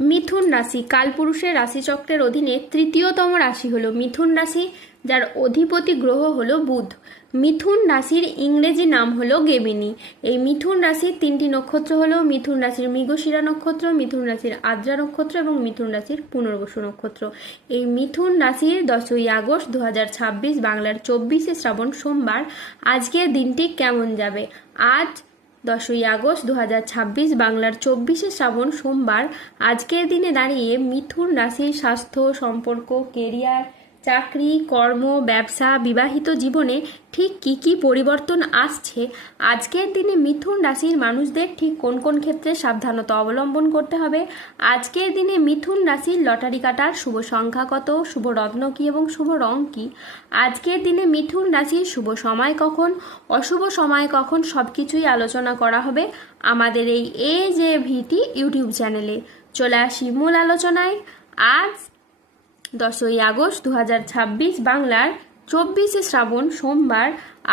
মিথুন রাশি কালপুরুষের রাশিচক্রের অধীনে তৃতীয়তম রাশি হলো মিথুন রাশি, যার অধিপতি গ্রহ হলো বুধ। মিথুন রাশির ইংরেজি নাম হলো গেমিনি। এই মিথুন রাশির তিনটি নক্ষত্র হলো মিথুন রাশির মৃগশিরা নক্ষত্র, মিথুন রাশির আদ্রা নক্ষত্র এবং মিথুন রাশির পুনর্বসু নক্ষত্র। এই মিথুন রাশির 10ই আগস্ট 2026 বাংলার 24শে শ্রাবণ সোমবার আজকের দিনটি কেমন যাবে? আজ 10ই আগস্ট 2026 বাংলার 24শে শ্রাবণ সোমবার আজকের দিনে দাঁড়িয়ে মিথুন রাশির স্বাস্থ্য, সম্পর্ক, কেরিয়ার, চাকরি, কর্ম, ব্যবসা, বিবাহিত জীবনে ঠিক কী কী পরিবর্তন আসছে, আজকের দিনে মিথুন রাশির মানুষদের ঠিক কোন কোন ক্ষেত্রে সাবধানতা অবলম্বন করতে হবে, আজকের দিনে মিথুন রাশির লটারি কাটার শুভ সংখ্যা কত, শুভ রত্ন কী এবং শুভ রং কী, আজকের দিনে মিথুন রাশির শুভ সময় কখন, অশুভ সময় কখন, সব কিছুই আলোচনা করা হবে আমাদের এই AJVT ইউটিউব চ্যানেলে। চলে আসি মূল আলোচনায়। আজ 10ই আগস্ট 2026 বাংলার 24শে শ্রাবণ সোমবার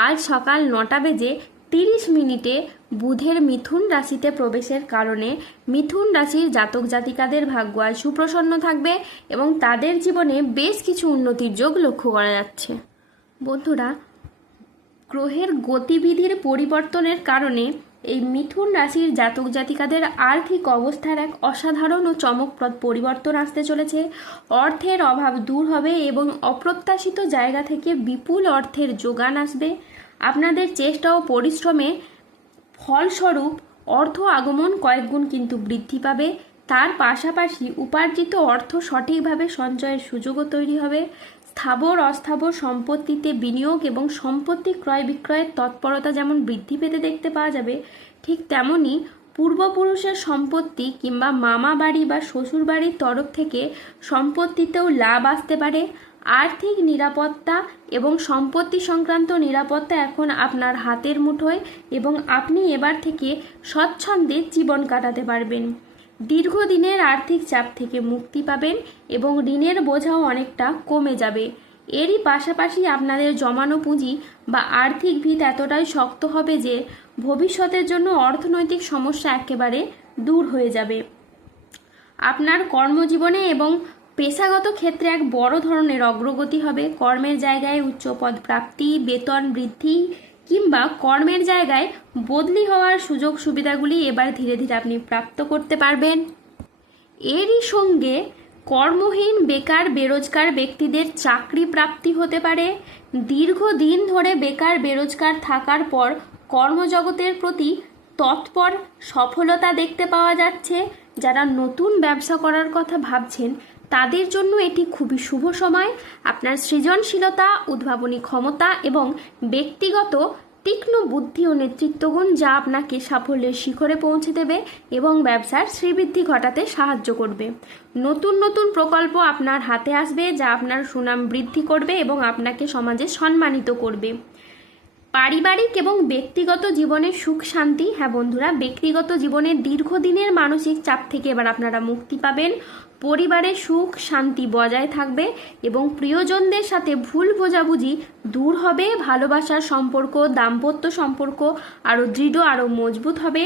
আজ সকাল 9:30 বুধের মিথুন রাশিতে প্রবেশের কারণে মিথুন রাশির জাতক জাতিকাদের ভাগ্য আজ সুপ্রসন্ন থাকবে এবং তাদের জীবনে বেশ কিছু উন্নতির যোগ লক্ষ্য করা যাচ্ছে। বন্ধুরা, গ্রহের গতিবিধির পরিবর্তনের কারণে এই মিথুন রাশির জাতক জাতিকাদের আর্থিক অবস্থার এক অসাধারণ ও চমকপ্রদ পরিবর্তন আসতে চলেছে। অর্থের অভাব দূর হবে এবং অপ্রত্যাশিত জায়গা থেকে বিপুল অর্থের যোগান আসবে। আপনাদের চেষ্টা ও পরিশ্রমে ফলস্বরূপ অর্থ আগমন কয়েকগুণ কিন্তু বৃদ্ধি পাবে। তার পাশাপাশি উপার্জিত অর্থ সঠিকভাবে সঞ্চয়ের সুযোগও তৈরি হবে। স্থাবর অস্থাবর সম্পত্তিতে বিনিয়োগ এবং সম্পত্তি ক্রয় বিক্রয়ের তৎপরতা যেমন বৃদ্ধি পেতে দেখতে পাওয়া যাবে, ঠিক তেমনই পূর্বপুরুষের সম্পত্তি কিংবা মামা বাড়ি বা শ্বশুর বাড়ির তরফ থেকে সম্পত্তিতেও লাভ আসতে পারে। আর্থিক নিরাপত্তা এবং সম্পত্তি সংক্রান্ত নিরাপত্তা এখন আপনার হাতের মুঠোয় এবং আপনি এবার থেকে স্বচ্ছন্দে জীবন কাটাতে পারবেন। দীর্ঘদিনের আর্থিক চাপ থেকে মুক্তি পাবেন এবং ঋণের বোঝাও অনেকটা কমে যাবে। এরই পাশাপাশি আপনাদের জমানো পুঁজি বা আর্থিক ভিত এতটাই শক্ত হবে যে ভবিষ্যতের জন্য অর্থনৈতিক সমস্যা একেবারে দূর হয়ে যাবে। আপনার কর্মজীবনে এবং পেশাগত ক্ষেত্রে এক বড় ধরনের অগ্রগতি হবে। কর্মের জায়গায় উচ্চ পদ প্রাপ্তি, বেতন বৃদ্ধি কিংবা কর্মের জায়গায় বদলি হওয়ার সুযোগ সুবিধাগুলি এবার ধীরে ধীরে আপনি প্রাপ্ত করতে পারবেন। এরই সঙ্গে কর্মহীন বেকার বেরোজগার ব্যক্তিদের চাকরি প্রাপ্তি হতে পারে। দীর্ঘদিন ধরে বেকার বেরোজগার থাকার পর কর্মজগতের প্রতি তৎপর সফলতা দেখতে পাওয়া যাচ্ছে। যারা নতুন ব্যবসা করার কথা ভাবছেন তাদের জন্য এটি খুবই শুভ সময়। আপনার সৃজনশীলতা, উদ্ভাবনী ক্ষমতা এবং ব্যক্তিগত তীক্ষ্ণ বুদ্ধি ও নেতৃত্বগুণ যা আপনাকে সাফল্যের শিখরে পৌঁছে দেবে এবং ব্যবসার শ্রীবৃদ্ধি ঘটাতে সাহায্য করবে। নতুন নতুন প্রকল্প আপনার হাতে আসবে যা আপনার সুনাম বৃদ্ধি করবে এবং আপনাকে সমাজে সম্মানিত করবে। পারিবারিক এবং ব্যক্তিগত জীবনে সুখ শান্তি। হ্যাঁ বন্ধুরা, ব্যক্তিগত জীবনের দীর্ঘদিনের মানসিক চাপ থেকে এবার আপনারা মুক্তি পাবেন। পরিবারে সুখ শান্তি বজায় থাকবে এবং প্রিয়জনদের সাথে ভুল বোঝাবুঝি দূর হবে। ভালোবাসার সম্পর্ক, দাম্পত্য সম্পর্ক আরও দৃঢ়, আরও মজবুত হবে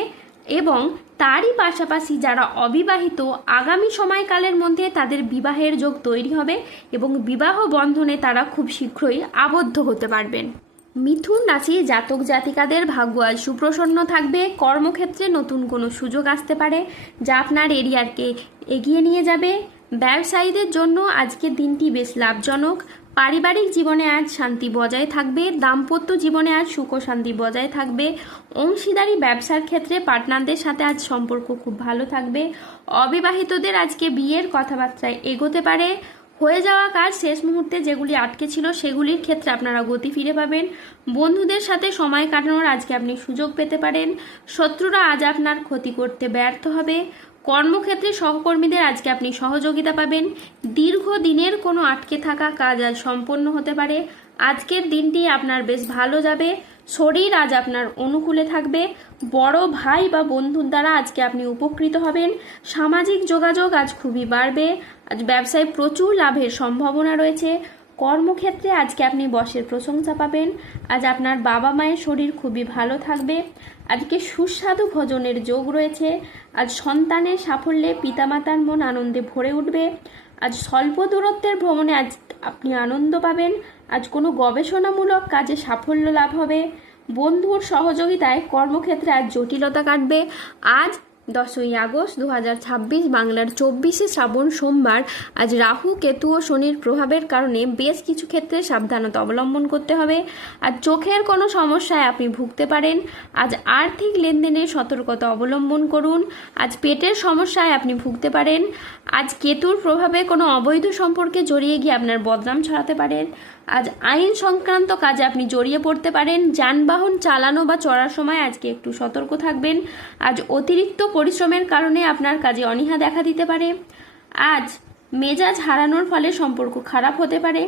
এবং তারই পাশাপাশি যারা অবিবাহিত আগামী সময়কালের মধ্যে তাদের বিবাহের যোগ তৈরি হবে এবং বিবাহ বন্ধনে তারা খুব শীঘ্রই আবদ্ধ হতে পারবেন। মিথুন রাশি জাতক জাতিকাদের ভাগ্য আজ সুপ্রসন্ন থাকবে। কর্মক্ষেত্রে নতুন কোনো সুযোগ আসতে পারে যা আপনার এরিয়ারকে এগিয়ে নিয়ে যাবে। ব্যবসায়ীদের জন্য আজকের দিনটি বেশ লাভজনক। পারিবারিক জীবনে আজ শান্তি বজায় থাকবে। দাম্পত্য জীবনে আজ সুখ শান্তি বজায় থাকবে। অংশীদারি ব্যবসার ক্ষেত্রে পার্টনারদের সাথে আজ সম্পর্ক খুব ভালো থাকবে। অবিবাহিতদের আজকে বিয়ের কথাবার্তায় এগোতে পারে। হয়ে যাওয়া কাজ শেষ মুহূর্তে যেগুলি আটকে ছিল সেগুলির ক্ষেত্রে আপনারা গতি ফিরে পাবেন। বন্ধুদের সাথে সময় কাটানোর আজকে আপনি সুযোগ পেতে পারেন। শত্রুরা আজ আপনার ক্ষতি করতে ব্যর্থ হবে। কর্মক্ষেত্রে সহকর্মীদের আজকে আপনি সহযোগিতা পাবেন। দীর্ঘদিনের কোনো আটকে থাকা কাজ আজ সম্পন্ন হতে পারে। আজকের দিনটি আপনার বেশ ভালো যাবে। শরীর আজ আপনার অনুকূলে থাকবে। বড় ভাই বা বন্ধুর দ্বারা আজকে আপনি উপকৃত হবেন। সামাজিক যোগাযোগ আজ খুবই বাড়বে। আজ ব্যবসায় প্রচুর লাভের সম্ভাবনা রয়েছে। কর্মক্ষেত্রে আজকে আপনি বসের প্রশংসা পাবেন। আজ আপনার বাবা মায়ের শরীর খুবই ভালো থাকবে। আজকে সুস্বাদু ভোজনের যোগ রয়েছে। আজ সন্তানের সাফল্যে পিতামাতার মন আনন্দে ভরে উঠবে। আজ স্বল্প দূরত্বের ভ্রমণে আজ আপনি আনন্দ পাবেন। আজ কোনো গবেষণামূলক কাজে সাফল্য লাভ হবে। বন্ধুর সহযোগিতায় কর্মক্ষেত্রে আজ জটিলতা কাটবে। আজ 10ই আগস্ট 2026 বাংলার 24শে শ্রাবণ সোমবার। আজ রাহু, কেতু ও শনির প্রভাবের কারণে বেশ কিছু ক্ষেত্রে সাবধানতা অবলম্বন করতে হবে। আজ চোখের কোনো সমস্যায় আপনি ভুগতে পারেন। আজ আর্থিক লেনদেনে সতর্কতা অবলম্বন করুন। আজ পেটের সমস্যায় আপনি ভুগতে পারেন। আজ কেতুর প্রভাবে কোনো অবৈধ সম্পর্কে জড়িয়ে গিয়ে আপনার বদনাম ছড়াতে পারেন। আজ আইন সংক্রান্ত কাজে আপনি জড়িয়ে পড়তে পারেন। যানবাহন চালানো বা চড়ার সময় আজকে একটু সতর্ক থাকবেন। আজ অতিরিক্ত পরিশ্রমের কারণে আপনার কাজে অনীহা দেখা দিতে পারে। আজ মেজাজ হারানোর ফলে সম্পর্ক খারাপ হতে পারে,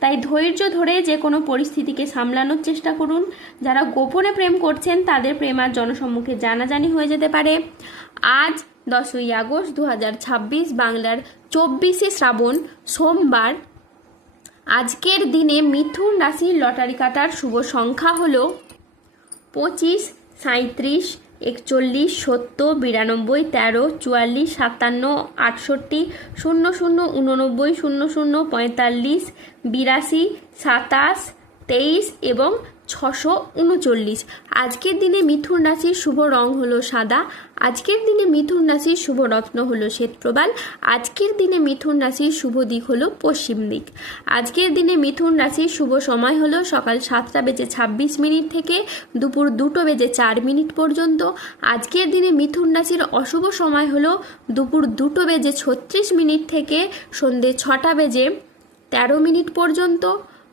তাই ধৈর্য ধরে যে কোনো পরিস্থিতিকে সামলানোর চেষ্টা করুন। যারা গোপনে প্রেম করছেন তাদের প্রেম আজ জনসম্মুখে জানাজানি হয়ে যেতে পারে। আজ 10ই আগস্ট 2026 বাংলার 24শে শ্রাবণ সোমবার। আজকের দিনে মিথুন রাশির লটারি কাটার শুভ সংখ্যা হলো 25, 37, 41, 70, 92, 13, 44, 57, 68, 00, 89, 00, 45, 82, 27, 23 এবং 639। আজকের দিনে মিথুন রাশির শুভ রং হলো সাদা। আজকের দিনে মিথুন রাশির শুভ রত্ন হলো শ্বেতপ্রবাল। আজকের দিনে মিথুন রাশির শুভ দিক হলো পশ্চিম দিক। আজকের দিনে মিথুন রাশির শুভ সময় হলো সকাল 7টা বেজে 26 মিনিট থেকে দুপুর 2টো বেজে 4 মিনিট পর্যন্ত। আজকের দিনে মিথুন রাশির অশুভ সময় হলো দুপুর 2টো বেজে 36 মিনিট থেকে সন্ধ্যে 6টা বেজে 13 মিনিট পর্যন্ত।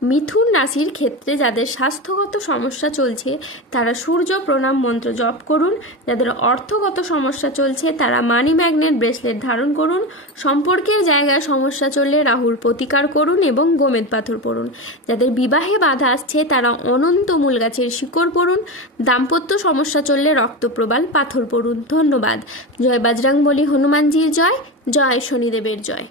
মিথুন রাশির ক্ষেত্রে যাদের স্বাস্থ্যগত সমস্যা চলছে তারা সূর্য প্রণাম মন্ত্র জপ করুন। যাদের অর্থগত সমস্যা চলছে তারা মানি ম্যাগনেট ব্রেসলেট ধারণ করুন। সম্পর্কের জায়গায় সমস্যা চললে রাহুর প্রতিকার করুন এবং গোমেদ পাথর পড়ুন। যাদের বিবাহে বাধা আসছে তারা অনন্ত মূল গাছের শিকড় পড়ুন। দাম্পত্য সমস্যা চললে রক্তপ্রবাল পাথর পড়ুন। ধন্যবাদ। জয় বজরংবলী হনুমানজির জয়। জয় শনিদেবের জয়।